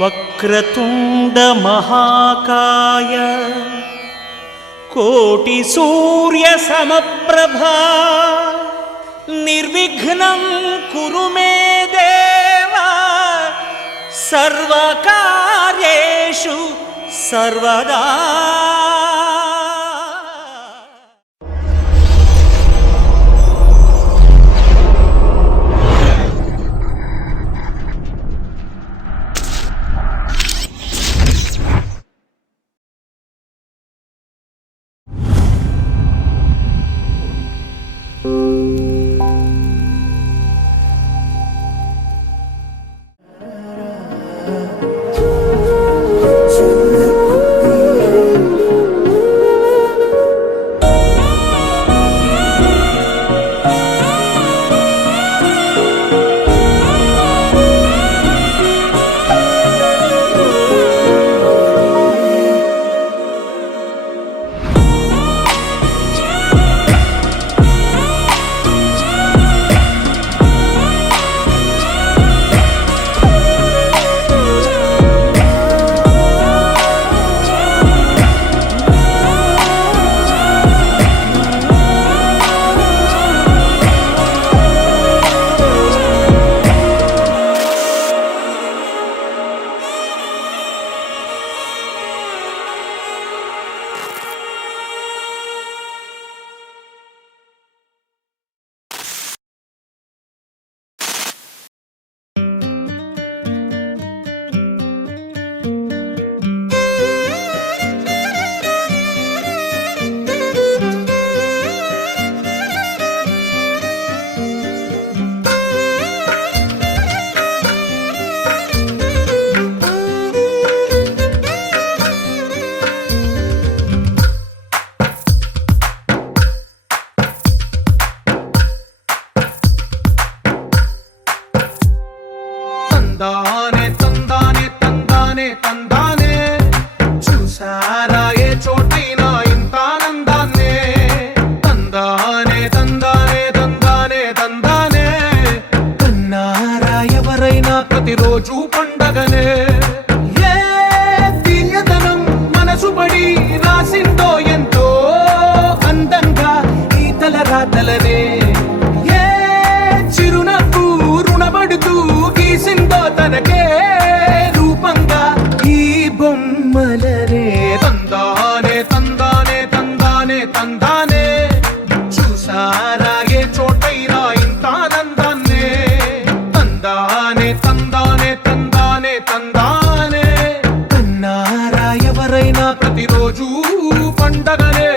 వక్రతుండ మహాకాయ కోటి సూర్య సమప్రభా నిర్విఘ్నం కురు మే దేవ సర్వకార్యేషు సర్వదా. తందానే తందానే తందానే తందానే చూసారా ఏ చోటైనా ఇంత ఆనందాన్నే. తందానే తందానే తందానే తందానే కన్నారా ఎవరైనా ప్రతిరోజు పండగనే. ఏ తీయదనం మనసు పడి రాసిందో ఎంతో అందంగా ఈ తల రాతలనే. ఏ చిరునవ్వు రుణపడుతూ గీసిందో తనకే రూపంగా ఈ బొమ్మలనే. తందానే తందానే తందానే తందానే చూసారా ఏ చోటైనా ఇంత ఆనందాన్నే. తందానే తందానే తందానే తందానే కన్నారా ఎవరైనా ప్రతిరోజు పండగనే.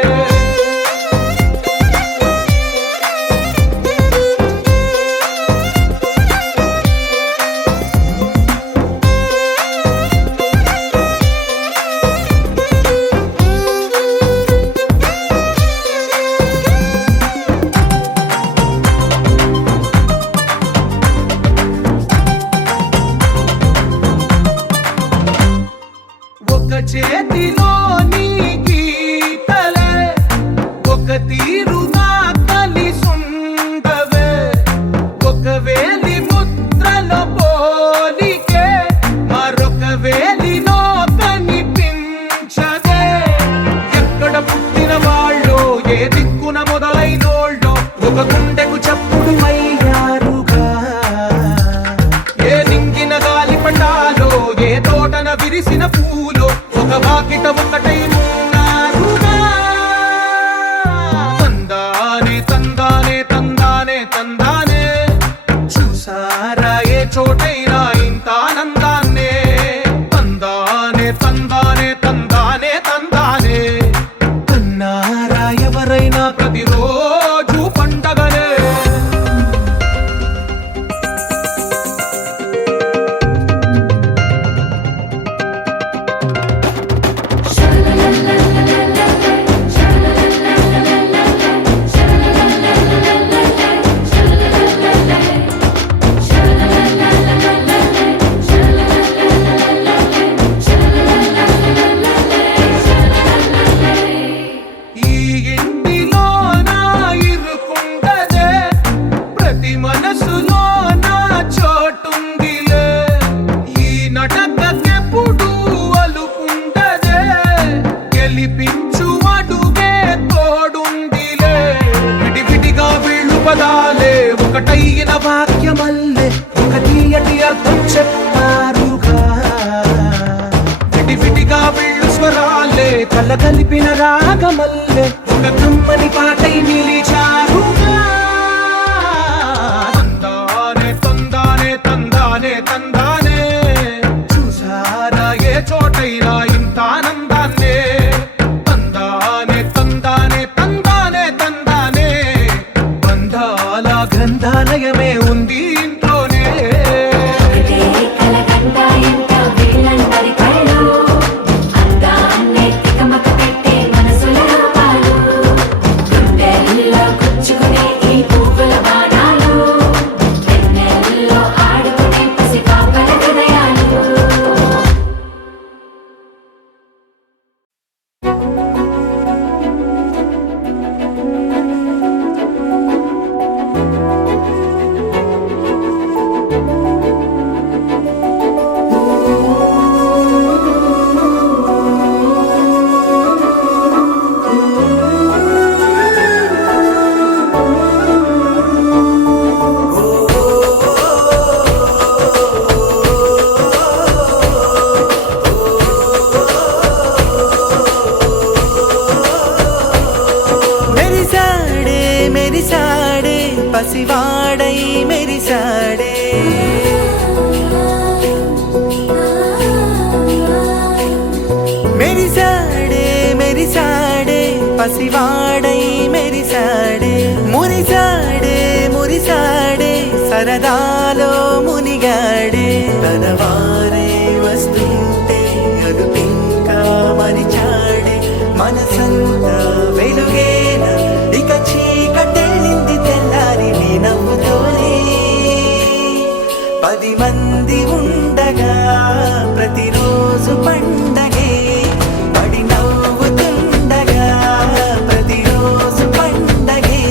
ఒక చేతిలో నీ గీతలే ఒక తీరుగా కలిసుండవే. ఒక వేలి ముద్రలో పోలికే మరొక వేలిలో కనిపించదే. ఎక్కడ పుట్టిన వాళ్ళో ఏ దిక్కున మొదలైనోళ్ళో ఒక గుండెకు చప్పుడు అయ్యారుగా. ఏ నింగిన గాలి పటాలో ఏ తోటన విరిసిన పూలో ఒక వాకిట ఒకటై ఉన్నారుగా. తందానే తందానే తందానే తందానే చూసారా ఏ చోటైనా ఇంత ఆనందాన్నే. తందానే తందానే తందానే తందానే కన్నారా ఎవరైనా ప్రతిరోజు పండగనే. ఈ ఇంటిలో నా పదాలే ఒకటైన వాక్యమల్లే ఒక తీయటి అర్థం చెప్పారుగా. విడివిడిగా వెళ్ళు స్వరాలే కల కలిపిన రాగమల్లే ఒక కమ్మని పాటై నిలిచారుగా. తందానే తందానే తందానే తందానే చూసారా ఏ చోటైనా ఇంత ఆనందాన్నే. తందానే తందానే తందానే తందానే బంధాల గ్రంథాలయమే ఉంది ఇంట్లోనే. పసివాడై మెరిసాడే మెరిసాడే మెరిసాడే పసివాడై మెరిసాడే మురిసాడే మురిసాడే సరదాలో మునిగాడే తనవారే వస్తుంటే అదుపింకా మరిచాడే మనసంతా వెలుగేన ఇక చీకటెళ్ళింది తెల్లారి నీ నవ్వుతోనే 10 మంది ఉండగా ప్రతిరోజు పండగే పడి నవ్వుతుండగా ప్రతిరోజు పండగే.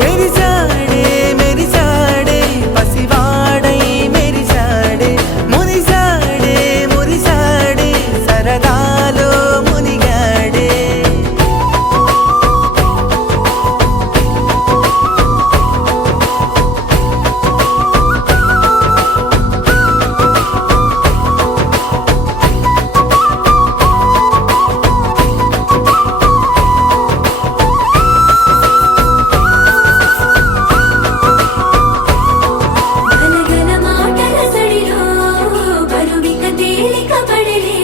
మెరిసాడే మెరిసాడే పసివాడై మెరిసాడే మురిసాడే మురిసాడే సరదాలో మునిగాడే. గలగల మాటల సడిలో బరువిక తేలిక పడలే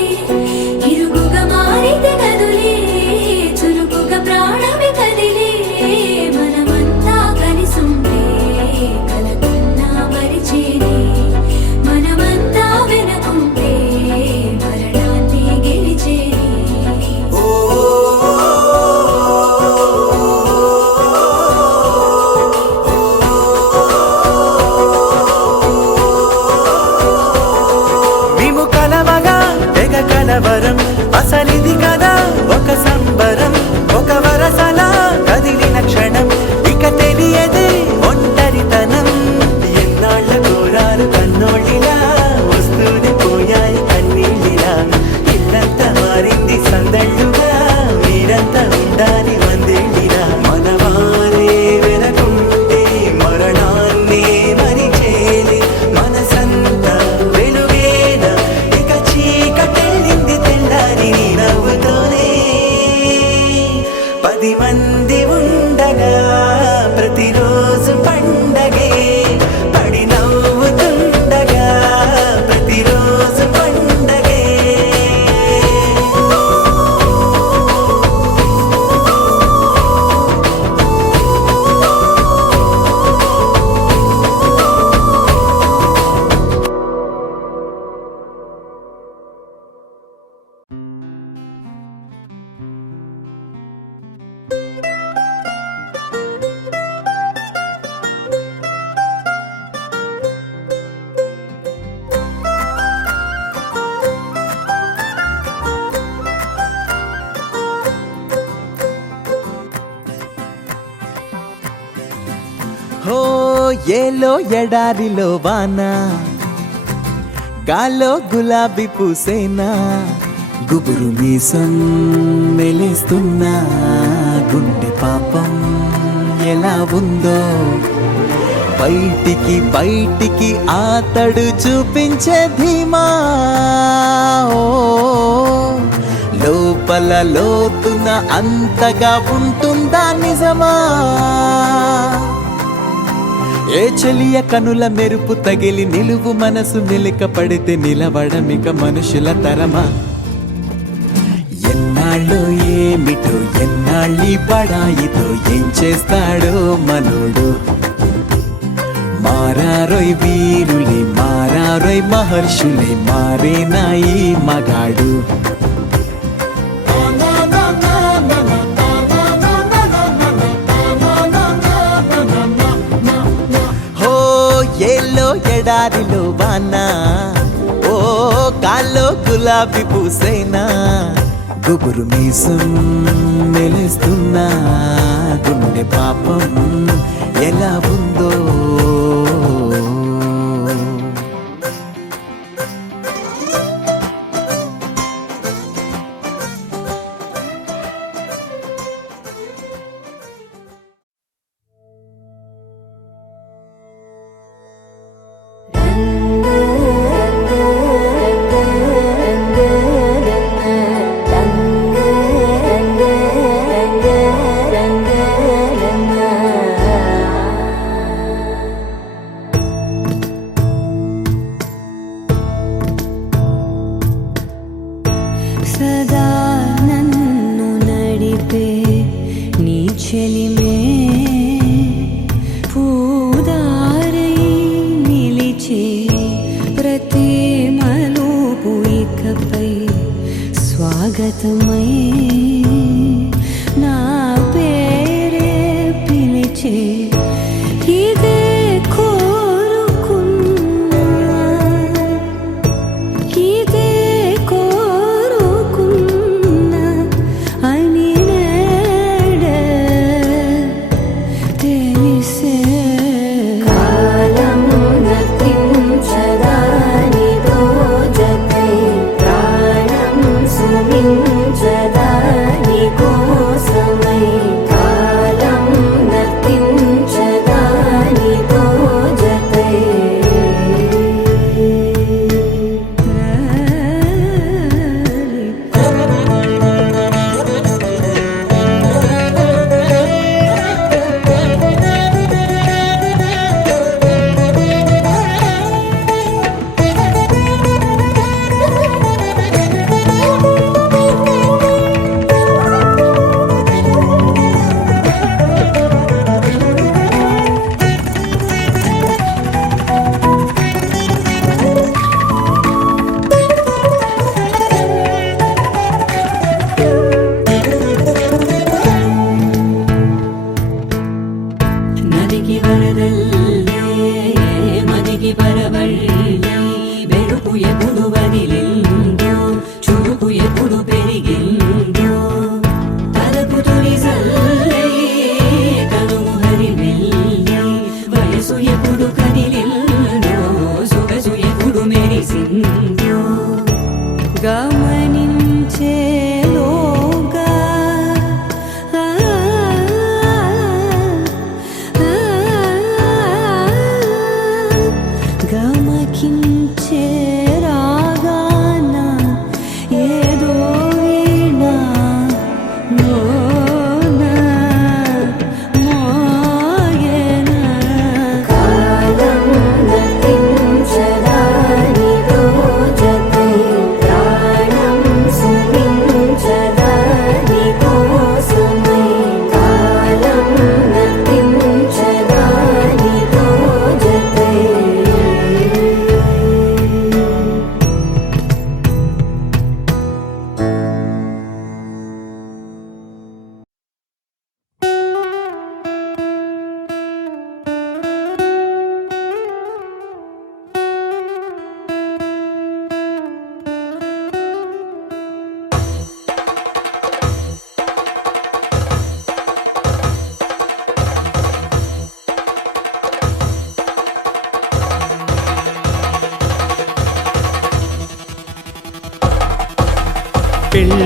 ఇరుగుగా మారితే కదులే చురుకుగా ప్రాణమి కదిలే మనమంతా కలిసుంటే కలకున్నా మరిచేనే మనమంతా వెనకుంటే మరణాన్ని గెలిచేనే. మేము కలవగా తెగ కలవరం అసలిది కదా ఒక సంబరం ఒక వరసలా కదిలిన క్షణం ఇక తెలియదే ఒంటరితనం. ఎన్నాళ్ళ కోరాలు కన్నోళ్ళిలా వస్తూనే పోయాయి కన్నీళ్ళిలా ఇల్లంతా మారింది సందళ్ళుగా మీరంతా ఉండాలి వందేళ్ళిలా మనవారే వెనకుంటే మరణాన్నే మరిచేలే మనసంతా వెలుగేన ఇక చీకటెళ్ళింది తెల్లారి నీ నవ్వుతోనే 10 మంది ఉండగా ప్రతిరోజు పండగే పడి నవ్వుతుండగా ప్రతిరోజు పండగే. హో ఏలో ఎడారిలో వాన గాల్లో గులాబీ పూసేనా గుబురు మీసం మెలేస్తున్నా గుండె పాపం ఎలా ఉందో బయటికి ఆతడు చూపించే ధీమా ఓ, లోపల లోతున అంతగా ఉంటుందా నిజమా ఏ చెలియ కనుల మెరుపు తగిలి నిలువు మనసు మెలిక పడితే నిలవడమిక మనుషుల తరమా ఎన్నాళ్ళు ఏమిటో ఎన్నాళ్ళి పడాయితో ఏం చేస్తాడో మనోడు మారారోయ్ వీరులే మారారోయ్ మహర్షులే మారేనాయి మగాడు ఏలో ఎడారిలో వానా ఓ కాల్లో గులాబీ పూసేనా గుబురు మీసం మెలుస్తున్నా గుండె పాపం ఎలా ఉందో సదా నన్ను నడిపే నీ చెలిమే పూదారై నిలిచే ప్రతి మలుపు ఇకపై స్వాగతమై నా పేరే పిలిచే ఇదే కోరుకున్నా ఇదే కోరుకున్నా అని నేడే తెలిసే కాలం నతించదాని దోజకై ప్రాణం సుమించదా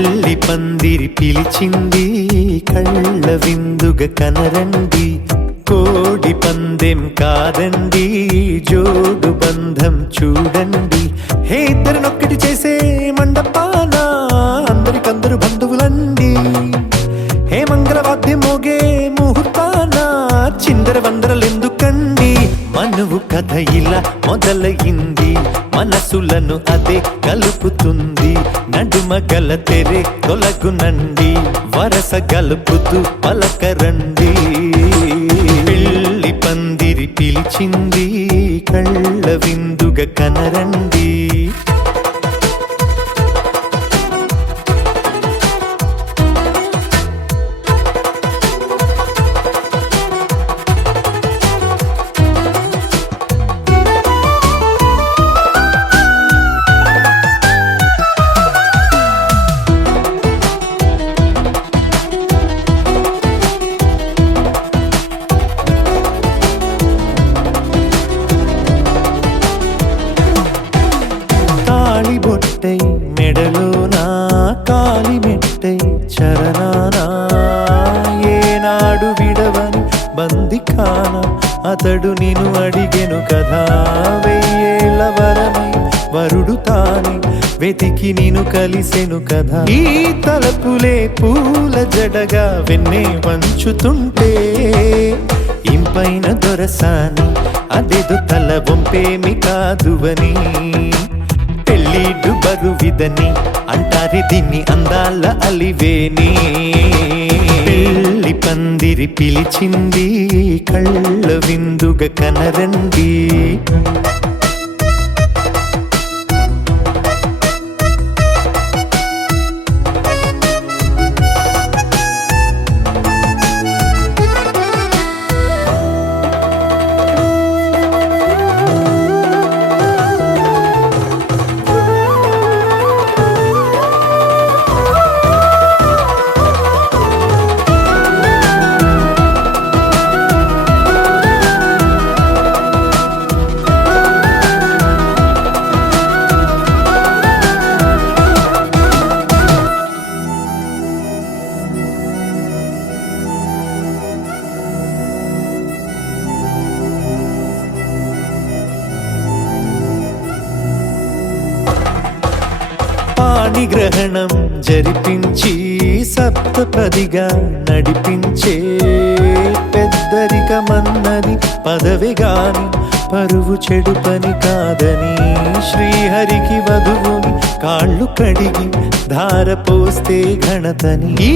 పెళ్లి పందిరి పిలిచింది కళ్ళ విందుగ కనరండి కోడి పందెం కాదండి జోడు బంధం చూడండి హే ఇద్దరినొక్కటి చేసే మండపాన అందరికందరు బంధువులండి హే మంగళవాద్యం మోగే ముహూర్తాన చిందర వందరలెందుకండి మనువు కథ ఇలా మొదలయింది మనసులను అదే కలుపుతుంది నడుమ గల తెరే తొలగునండి వరస గలుపుతూ పలకరండి పెళ్లి పందిరి పిలిచింది కళ్ళ విందుగ కనరండి బొట్టై మెడలోనా కాలి మెట్టై చరణానా ఏనాడు విడవని బందిఖాన అతడు నిన్ను అడిగెను కదా వెయ్యేళ్ళ వరమై వరుడు తానే వెతికి నిన్ను కలిసెను కదా ఈ తలపులే పూల జడగా వెన్నే వంచుతుంటే ఇంపైన దొరసాని అదేదో తల వంపేమి కాదువని పెళ్ళిడు బరువిదని అంటారే దీన్ని అందాల అలివేని పెళ్లి పందిరి పిలిచింది కళ్ళ విందుగ కనరండి గ్రహణం జరిపించి సప్తపదిగా నడిపించే పెద్దరికమన్నది పదవి గాని పరువు చెడు పని కాదని శ్రీహరికి వధువుని కాళ్ళు కడిగి ధార పోస్తే ఘనతని ఈ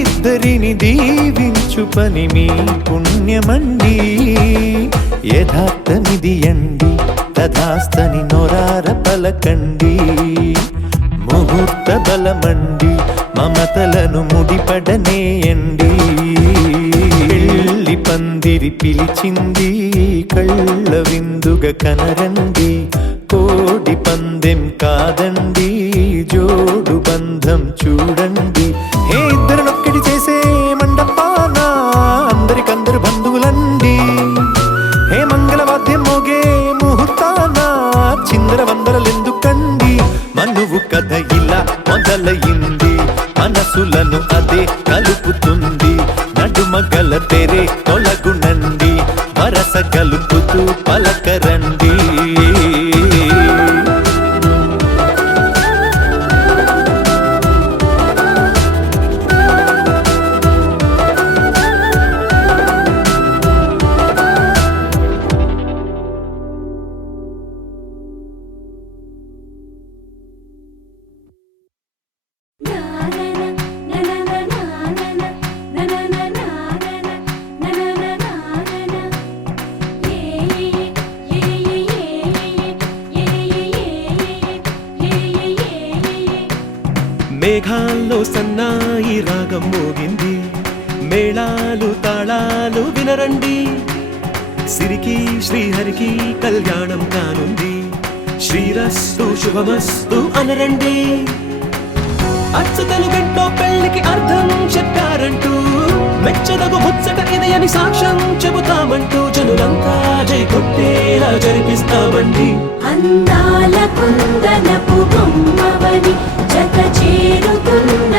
ఇద్దరిని దీవించు పని మీ పుణ్యమండి యథార్థమిది అండి తథాస్తని నొరార పలకండి ముహూర్త బలమండి మమతలను ముడిపడనేయండి పెళ్లి పందిరి పిలిచింది కళ్ళ విందుగ కనరండి కోడి పందెం కాదండి జోడు బంధం చూడండి హే ఇద్దరినొక్కటి చేసే మండపాన అందరికందరు బంధువులండి హే మంగళవాద్యం మోగే ముహూర్తాన చిందర వందరలెందుకండి మనువు కథ ఇలా మొదలయింది మనసులను అదే కలుపుతుంది నడుమ గల తెరే తొలగునండి వరస కలుపుతూ పలకరండి మేఘాల్లో సన్నాయి రాగం మోగింది మేళాలు తాళాలు వినరండి సిరికి శ్రీహరికి కళ్యాణం కానుంది శ్రీరస్తు శుభమస్తు అనరండి అచ్చతలు గంటో పెళ్లికి అర్థం చెప్పారంటూ మెచ్చదగు ముచ్చట ఇది అని సాక్ష్యం చెబుతామంటూ జనులంతా జై కొట్టేలా జరిపిస్తామండి అందాల కుందనపు బొమ్మవని జత చేరుతున్న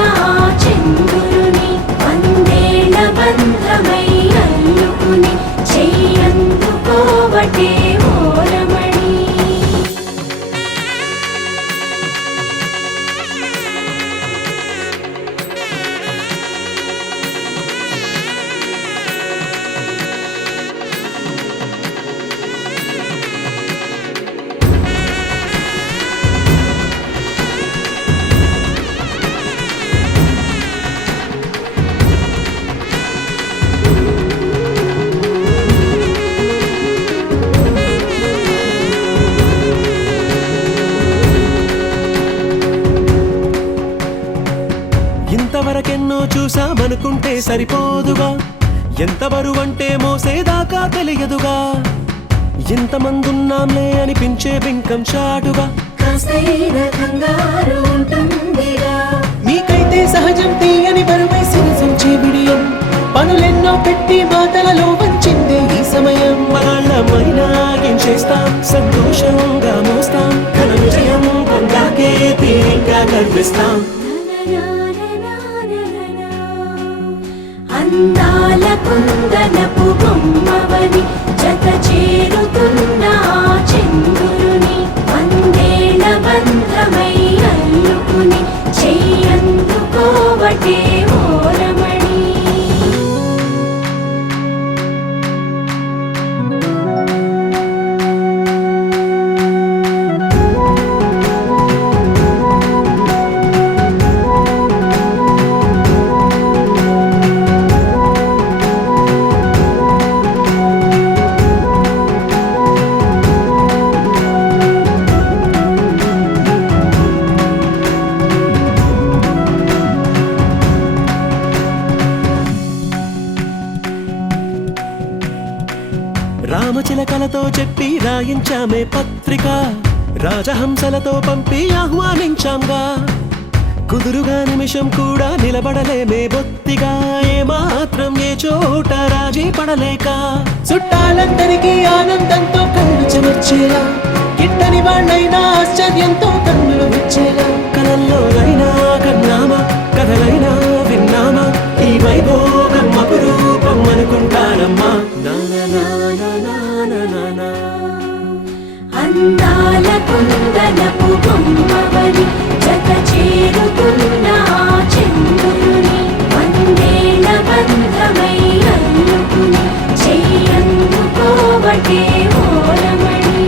సరిపోదుగా, ఎంత బరువంటే మోసేదాకా తెలియదుగా, ఎంతమందున్నాంలే అనిపించే బింకం చాటుగా, కాస్తైనా కంగారు ఉంటుందిగా. నీకైతే సహజం తీయని బరువై సిరసించే బిడియం, పనులెన్నో పెట్టి మాటలలో వంచిందే ఈ సమయం. మగాళ్ళమైనా ఏం చేస్తాం, సంతోషంగా మోస్తాం, ఘన విజయం పొందాకే తీరిగ్గా కనిపిస్తాం. అందాల కుందనపు బొమ్మవని జత చేరుతున్న ఆ చంద్రుని, వందేళ్ల బంధమై అల్లుకుని చెయ్యందుకోవటే ఓరమణి. రామచిలకలతో చెప్పి రాయించామే పత్రిక, రాజహంసలతో పంపి ఆహ్వానించాంగా, కుదురుగా నిమిషం కూడా నిలబడలేమే బొత్తిగా, ఏ మాత్రం ఏ చోట రాజీ పడలేక, చుట్టాలందరికీ ఆనందంతో కళ్ళు చెమర్చేలా, గిట్టని వాళ్ళైనా ఆశ్చర్యంతో కన్నులు వచ్చేలా, కలల్లోనైనా కన్నామా, కథలైనా విన్నామా, ఈ వైభోగం అపురూపం అనుకుంటానమ్మా. అందాల కుందనపు బొమ్మవని జత చేరుతున్న ఆ చంద్రుని, వందేళ్ల బంధమై అల్లుకుని చెయ్యందుకోవటే ఓరమణి.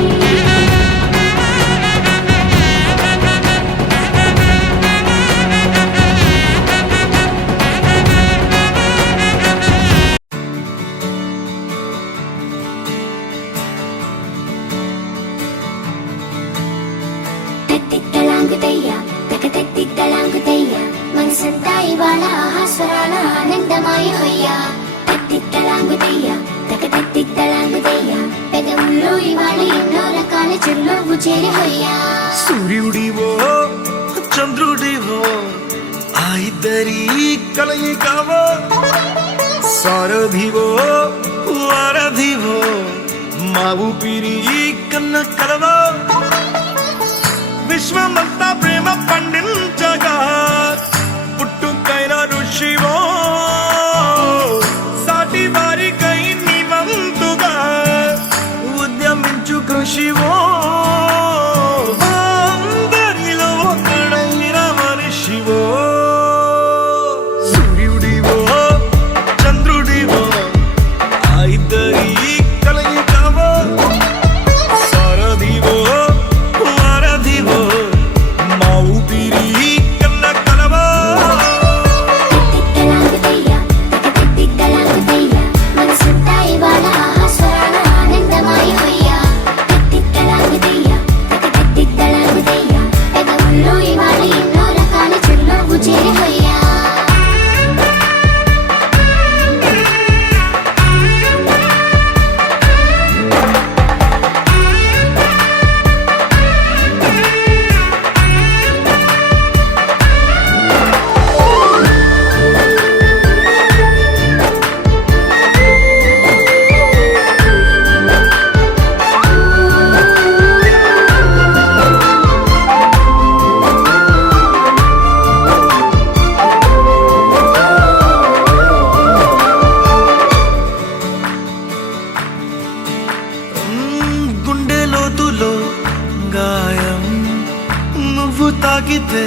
తెత్తిద్దలాంగుతయ్యా తెగతెత్తిద్దలాంగుతయ్యా, మనసంతా ఇవాళ ఆహాస్వరాల ఆనందమాయ హొయ్యా. తెత్తిద్దలాంగుతయ్యా తెగతెత్తిద్దలాంగుతయ్యా, పెదవుల్లో ఇవాళ ఎన్నో రకాల చిరునవ్వు చేరి హొయ్యా. సూర్యుడివో చంద్రుడివో ఆ ఇద్దరి కలయికవో, సారథివో వారధివో మా ఊపిరి కన్న కలవో, విశ్వమంతా ప్రేమ పండించగా పుట్టుకైన ఋషివో, సాటి వారికై నివంతుగా ఉద్యమించు కృషివో, అందరిలో ఒకడైన మనిషివో. సూర్యుడివో చంద్రుడివో ఆ ఇద్దరి కలయికవో, సారథివో వారధివో మా ఊపిరి కన్న కలవో. తెత్తిద్దలాంగుతయ్యా తెగతెత్తిద్దలాంగుతయ్యా, మనసంతా ఇవాళ ఆహాస్వరాల ఆనందమాయ హొయ్యా. తెత్తిద్దలాంగుతయ్యా తెగతెత్తిద్దలాంగుతయ్యా, పెదవుల్లో ఇవాళ ఎన్నో రకాల చిరునవ్వు చేరి హొయ్యా. గుండె లోతులో గాయం నువ్వు తాకితే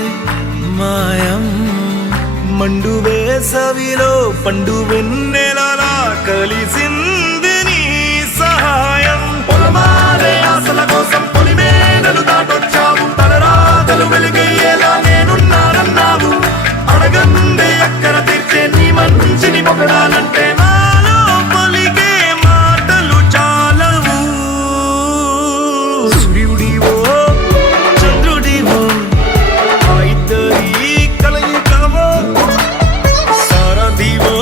మాయం, మండు వేసవిలో పండు వెన్నెలలా కలిసింది నీ సహాయం. పొలమారే ఆశల కోసం పొలిమేనలు దాటొచ్చావు, తలరాతలు వెలుగయ్యేలా నేనున్నానన్నావు, అడగందే అక్కర తీర్చే నీ మంచిని పొగడాలంటే నాలో పలికే మాటలు చాలవు. సూర్యుడివో చంద్రుడివో ఆ ఇద్దరి కలయికవో, సారథివో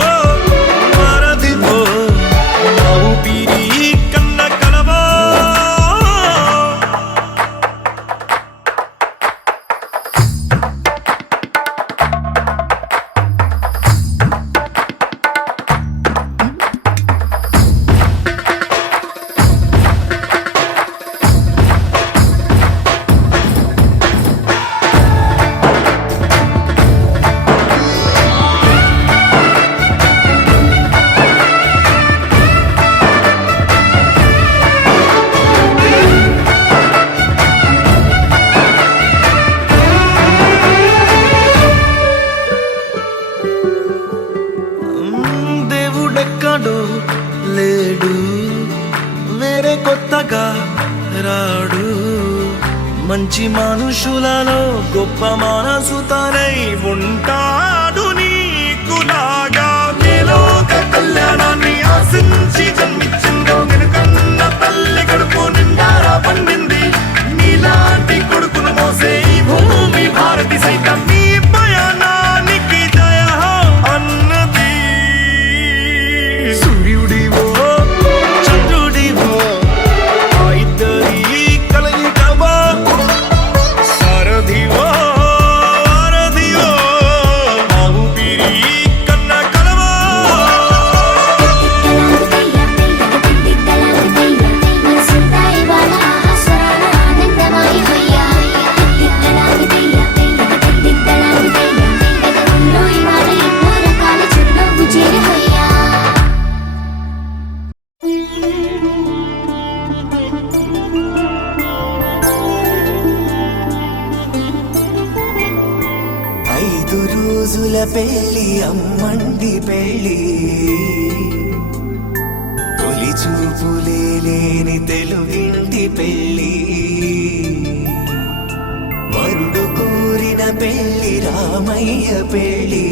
రాడు మంచి మనుషులలో గొప్ప మనసు తనై ఉంటాడు నీకులాగా లోక కళ్యాణాన్ని ఆశించి జన్మించిందో వెనుకన్న తల్లి కడుపు నిండారా పండింది నీలాంటి కొడుకును మోసే ఈ భూమి భారతి సైతం నీ పయనానికి జయ అన్నది సూర్యుడివో చంద్రుడివో ఆ ఇద్దరి కలయికవా సారథివో వారధివో ఆ ఊపిరి కన్న కలవా ఐదు రోజుల పెళ్లి అమ్మండి పెళ్లి తొలి చూపులే లేని తెలుగింటి పెళ్లి వరుడు కోరిన పెళ్లి రామయ్య పెళ్లి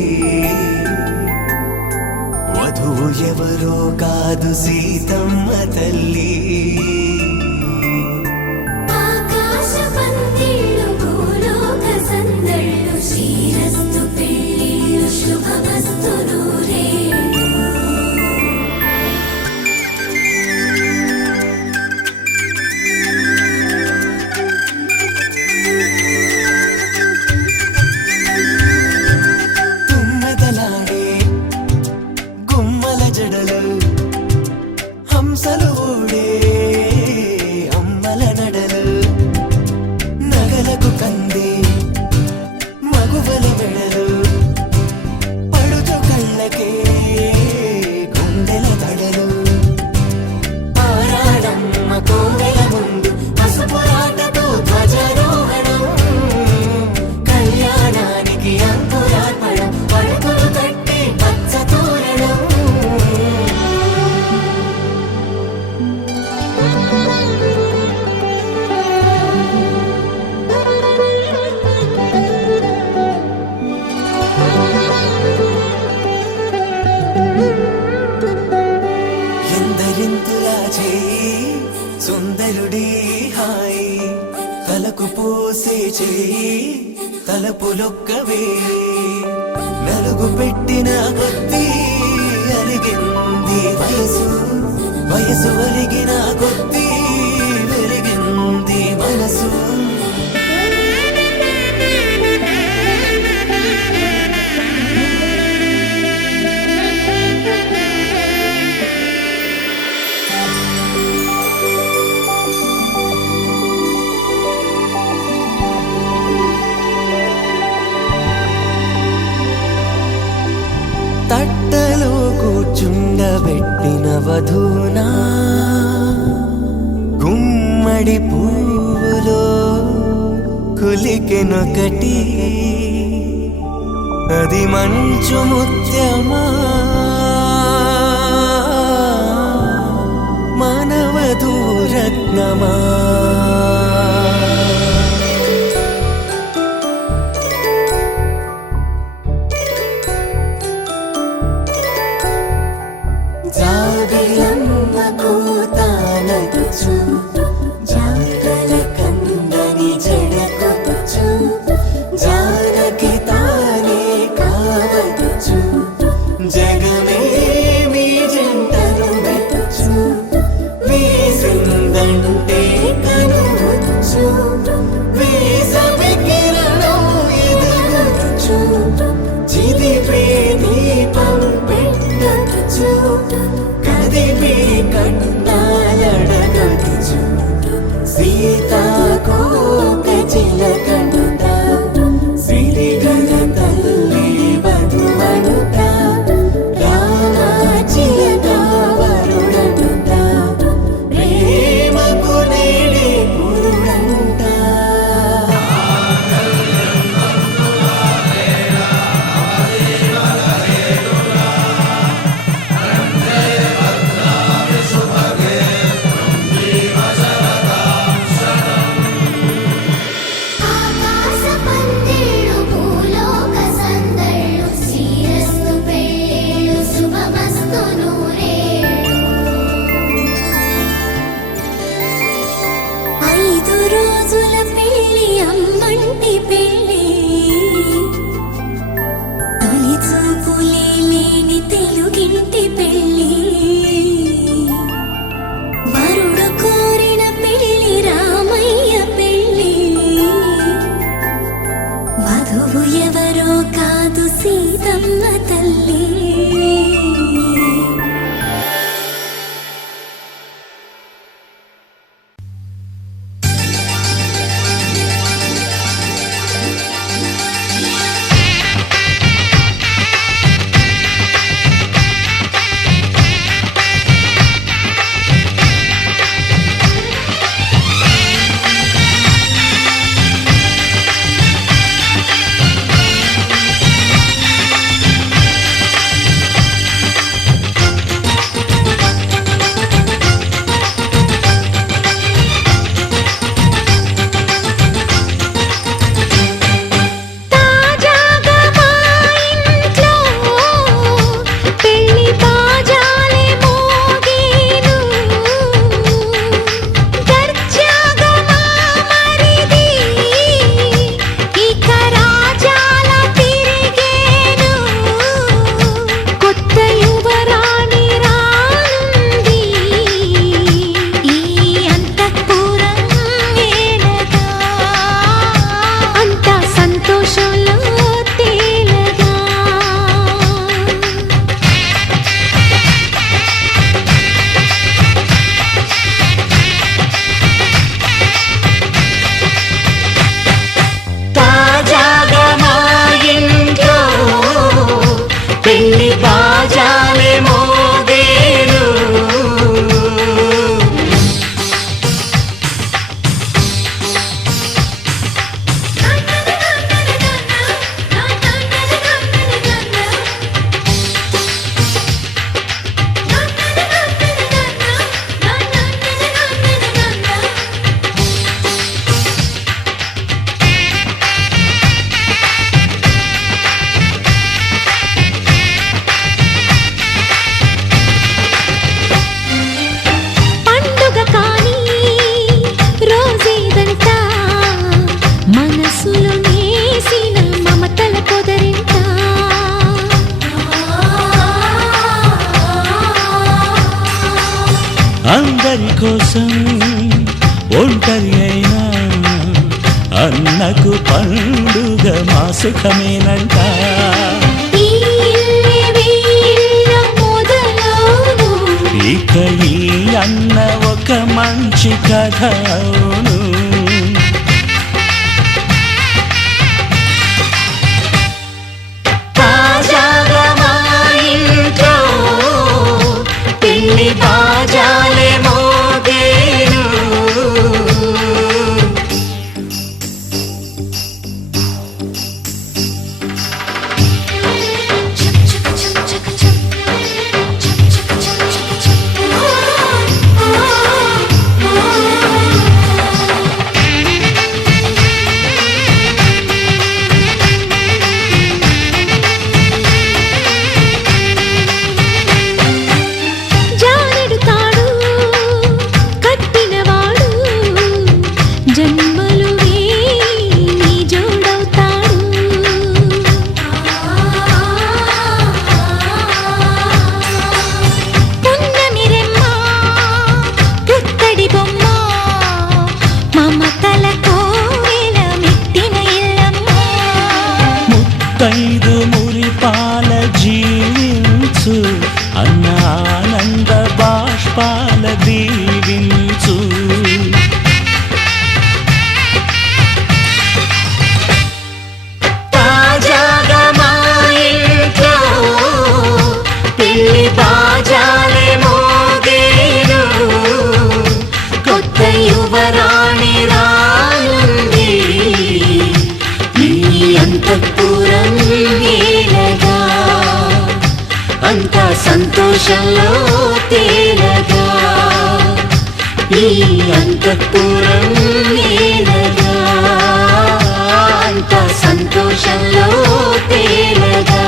వధువు ఎవరో కాదు సీతమ్మ తల్లి ఆకాశ పందిళ్ళు భూలోక సందళ్ళు శ్రీరస్తు పెళ్ళిళ్ళు శుభమస్తు నూరేళ్ళు తుమ్మెదలాడే గుమ్మల జడలు హంసలు ఊడే అమ్మల నడలు నగలకు కంది మగువల మెడలు పడుచు కళ్ళకే గుండెల తడలు ఆరాడమ్మ కోవెల ముందు పసుపురాటతో ధ్వజారోహణం కళ్యాణానికి అంకురార్పణం పడుకులు కట్టి పచ్చ తోరణం ఎందరింతులా చేయి సుందరుడి హాయి తలకు పోసే చేయి తలపులొక్కవే నలుగు పెట్టిన కొద్దీ అలిగింది వయసు వయసు ఒలిగిన కొద్దీ వెలిగింది మనసు తట్టలో కూర్చుండబెట్టిన వధూనా గుమ్మడి పువ్వులో కులికెనొకటి అది మంచు ముత్యమా మానవధూరత్నమా జాబిలమ్మ కూతానగుచు జాగల కందని జడకొచ్చు జానకి తానే కావదుచు జగమే మీ జంటను వెతుచు వీసిందంటే కనువచ్చు వీసవి కిరణం ఎదుగుచు చిదిపే దీపం పెట్టచ్చు కదిపే కండాలడగచ్చు సీతాకోక చిలకంట సిరిగల తల్లి వధువనుట రామ చిలక వరుడనుట ప్రేమకు నేడే పురుడంట రోజుల పెళ్లి అమ్మంటి పెళ్లి తొలి చూపులే లేని తెలుగింటి పెళ్లి వరుడు కోరిన పెళ్లి రామయ్య పెళ్లి వధువు ఎవరో కాదు సీతమ్మ తల్లి అందరి కోసం ఒంటరి అయినా అన్నకు పండుగ మా సుఖమేనంట. ఇక ఈ అన్న ఒక మంచి కథ అవును. తాజాగా మా ఇంట్లో పెళ్లి బాజాలే మోగేను. ముత్తైదు మురిపాల జీవించు అన్న ఆనంద బాష్పాల దీవించు. తాజాగా మా ఇంట్లో పెళ్లి బాజాలే మోగేను. కొత్త యువరాణి రానుంది అంతఃపురం ఏలగా. అంతా సంతోషంలో తేలగా. ఈ అంతఃపురం ఏలగా. అంతా సంతోషంలో తేలగా.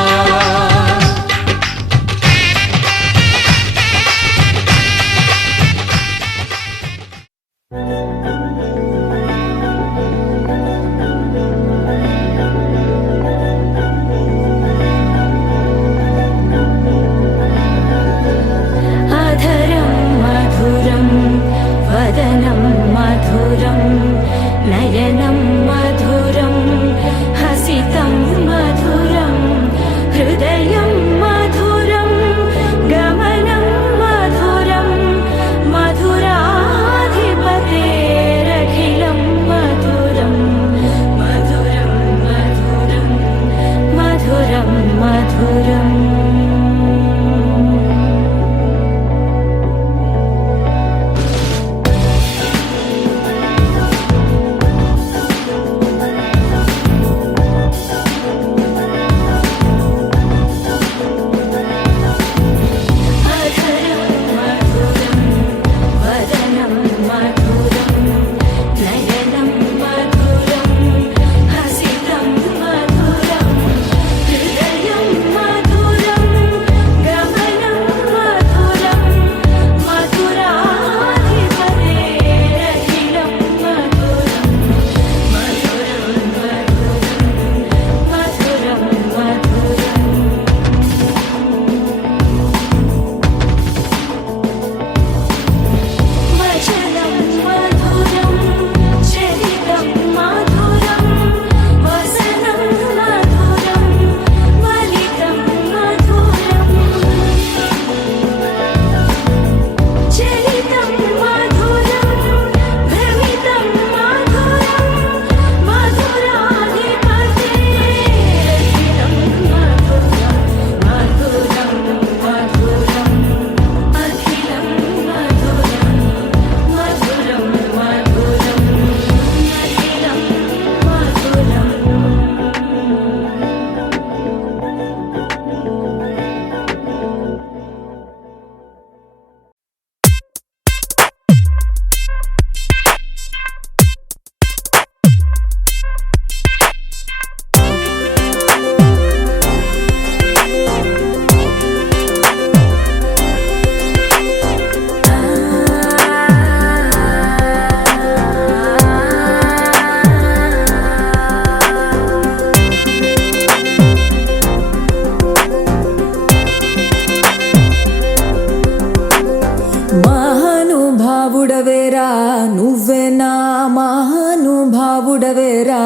మహానుభావుడవేరా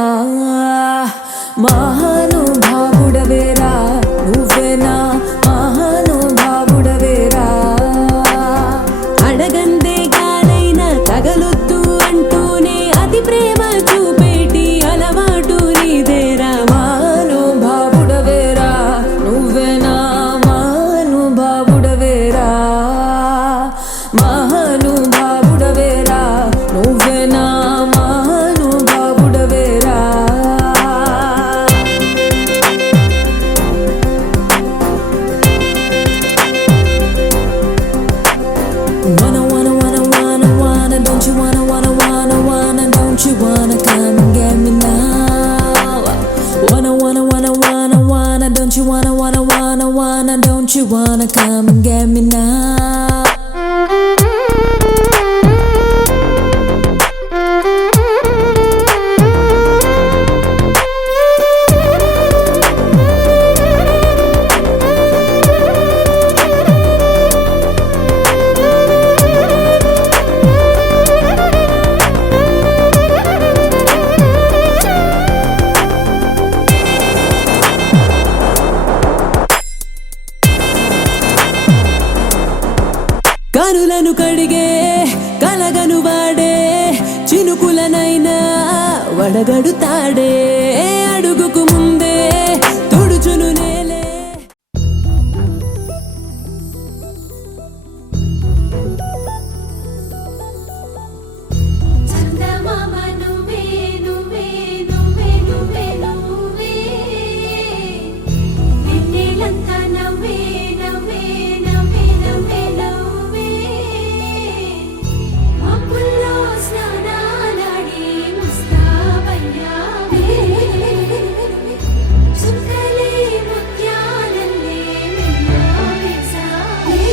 మహానుభావుడవేరా నువ్వేనా మహానుభావుడవేరా అడగందే గాలైన తగలొద్దు అంటూనే అతి ప్రేమ చూపేటి అలవాటు నీదేరా మహానుభావుడవేరా నువ్వేనా మహానుభావుడవేరా మహానుభావుడవేరా నువ్వేనా మహానుభావుడవేరా wanna don't you wanna don't you wanna come and get me now wanna don't you wanna don't you wanna come and get me now కనులను కడిగే కలగను వాడే చినుకులనైనా వడగడుతాడే అడుగుకు ముందే తుడుచును నేలే చందమామ నువ్వే నువ్వే నువ్వే నువ్వే నువ్వే వెన్నెలంతా నవ్వే నవ్వే నవ్వే నవ్వే నవ్వే మబ్బుల్లో స్నానాలాడి ముస్తాబయ్యావే చుక్కలే ముత్యాలల్లే మెన్నావేశావే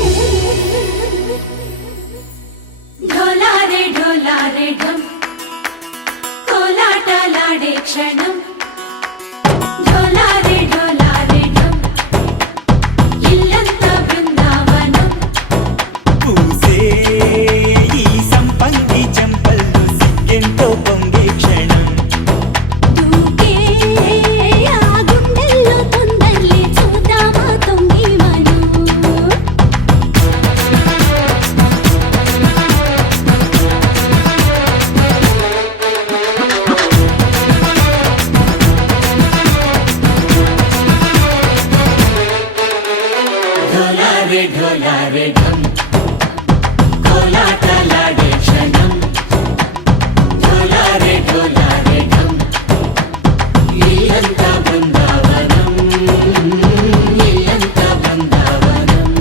ఢోలారే ఢోలారే ఢం కోలాటలాడే క్షణం ఢోలారే ఢోలారే ఢం ఇల్లంతా బృందావనం పూసే ఈ సంపంగి చెంపల్లో సిగ్గెంతో పొంగే క్షణం దూకే ఆ గుండెల్లో తొందరలే చూద్దామా తొంగి మనం ఢోలారే ఢోలారే ఢం కోలాటలాడే క్షణం ఢోలారే ఢోలారే ఢం ఇల్లంతా బృందావనం ఇల్లంతా బృందావనం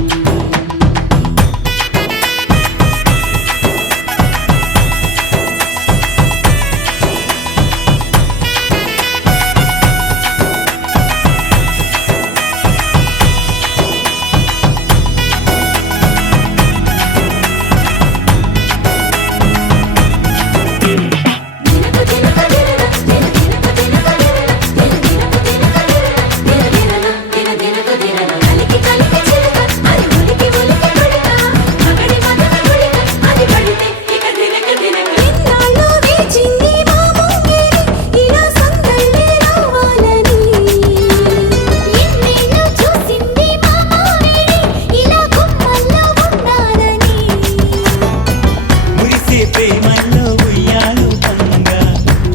మురిసే ప్రేమల్లో ఉయ్యాలు పంగా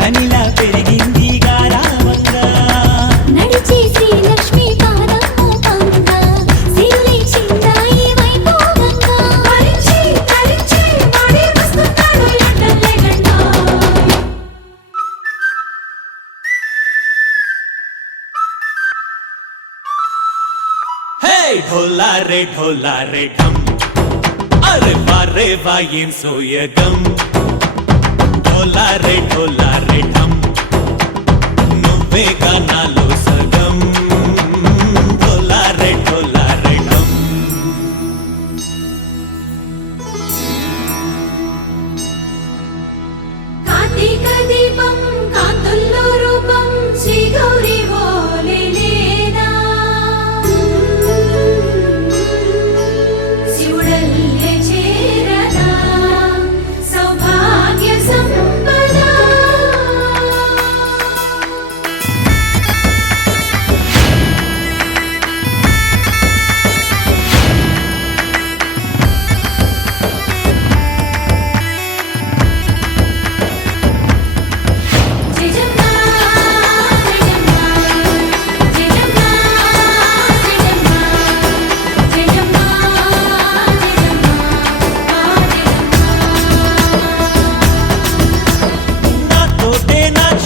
తనిలా పెరిగింది గారావంగా నడిచే శ్రీలక్ష్మి పాదము పంగా సిరులే చిందాయి వైభోగంగా పరిచి పరిచి వాడే వస్తున్నాడు లండన్లే గండా హే ఢోలారే ఢోలారే ఢం అరే వారే వాయేం సోయగం ఢోలారే ఢోలారే ఢం నువ్వే గానాలో సగం ఢోలారే ఢోలారే ఢం కార్తీక దీపం కాంతుల్లో రూపం శ్రీ గౌరీ ఓలే లేదా శివుడల్లే చేరదా సౌభాగ్య సంపద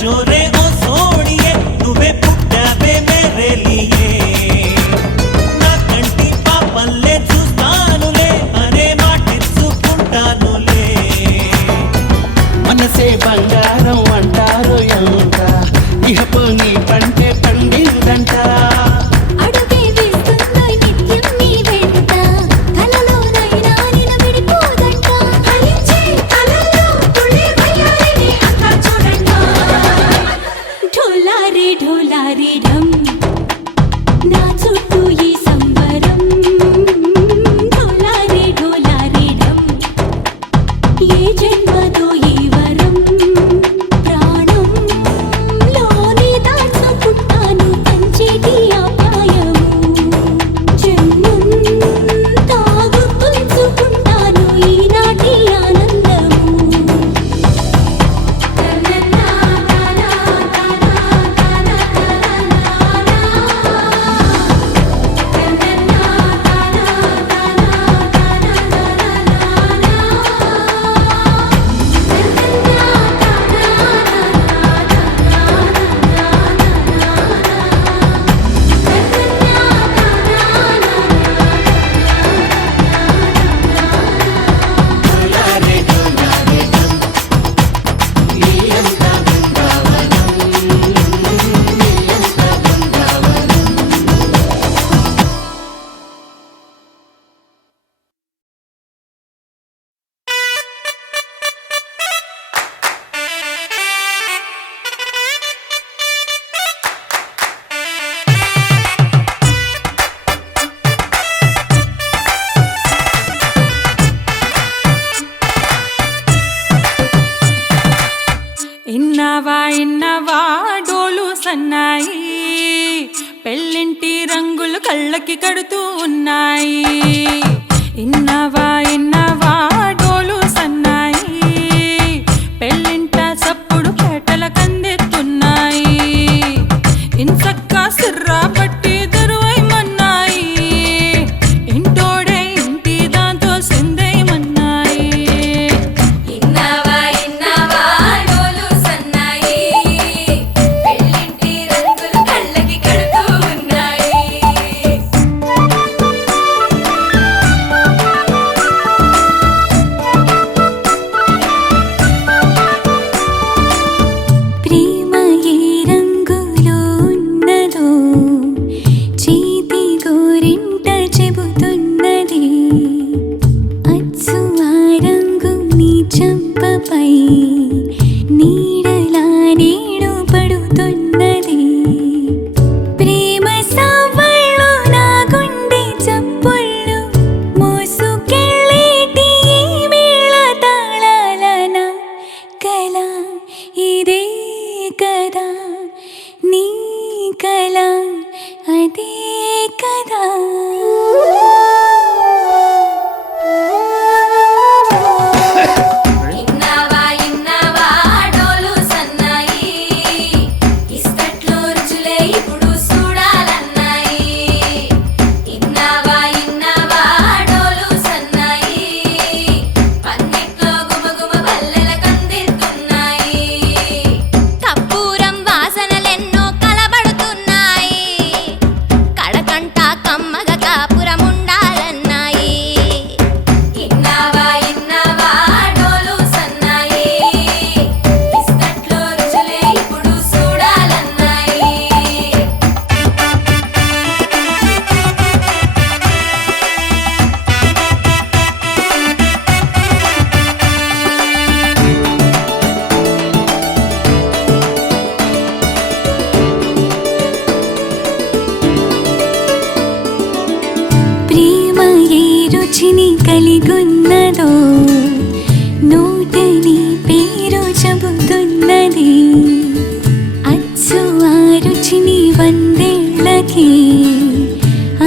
చోరే ఓ సోడియే నువ్వే పుట్టావే మేరే లియే నా కంటి పాపల్లే చూస్తానులే అనే మాటిచ్చుకుంటానులే మనసే బంగారం అంటారు ఎంత ఇహపు నీ పంటే పండిందంట అడుగే వేస్తుందో నిత్యం నీ వెంట కలలోనైనా నిన్ను విడిపోదంట ఫలించే కలల్లో తుళ్ళి వయ్యారిని అంతా చూడంట ఢోలారే ఢోలారే ఢమ్ నా చుట్టూ ఈ సంబరం ఢోలారే ఢోలారే ఢమ్ ఏ జన్మదో ఈ వరం ప్రాణంలోనే దాచుకుంటాను పంచేటి అపాయము జన్మంతా గుర్తుంచుకుంటాను ఈనాటి ఆనందము ఇన్నవా డోలు సన్నాయి పెళ్ళింటి రంగులు కళ్ళకి కడుతూ ఉన్నాయి ఇన్నవా డోలు సన్నాయి పెళ్ళింట సప్పుడు పేటల కందెత్తున్నాయి ఇన్సక్క సిర్రా పట్టి దరువైమన్నాయి ఇంటోడే ఇంటి దాంతో సిందేయమన్నాయి ఇన్నవా డోలు సన్నాయి పెళ్ళింటి రంగులు కళ్ళకి కడుతూ ఉన్నాయి ప్రేమ ఏ రంగులో ఉన్నదో చేతి గోరింట చెబుతున్నది అచ్చు ఆ రంగు నీ చెంపపై నీడలా నీడు పడుతున్నది ప్రేమ సవ్వళ్ళు నా గుండె చప్పుళ్ళు మోసుకెళ్ళేటి ఈ మేళ తాళాలన కల ఇదే కదా నీ కల అదే కదా ఇన్నవా డోలు సన్నాయి ఇస్తట్లో రుచులే ఇప్పుడు చూడాలన్నాయి ఇన్నవా డోలు సన్నాయి పన్నెట్లో గుమగుమ పల్లెల కందిస్తున్నాయి కప్పూరం వాసనలెన్నో కలబడుతున్నాయి కడకంట కమ్మగ కాపురం ఉండాలన్నాయి ఇన్నవా డోలు సన్నాయి ఇస్తట్లో రుచులే ఇప్పుడు చూడాలన్నాయి ప్రేమ ఏ రుచిని కలిగున్నదో నోటని పేరు చెబుతున్నది అచ్చు ఆ రుచిని వందేళ్ళకి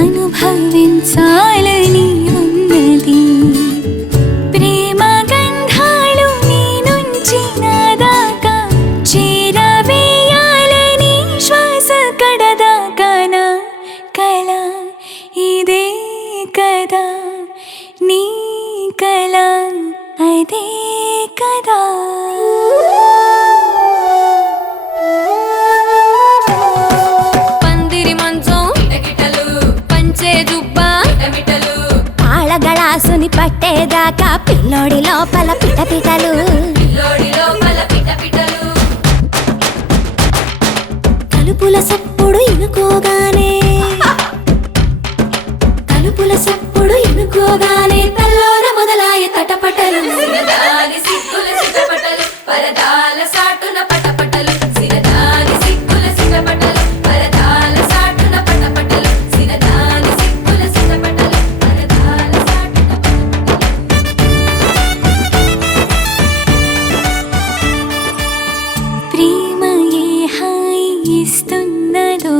అనుభవించాలని ఉన్నది ప్రేమ గంధాలు నీ నుంచి నా దాకా చేరవేయాలని శ్వాస కడదాకా నా కళ ఇదే కదా నీ కళ అదే కదా తెల్లారేదాకా పిల్లోడి లోపల పిటపిటలు తలుపుల సప్పుడు ఇనుకోగానే తల్లోన మొదలాయ తటపటలు ప్రేమ ఏ హాయి ఇస్తున్నదో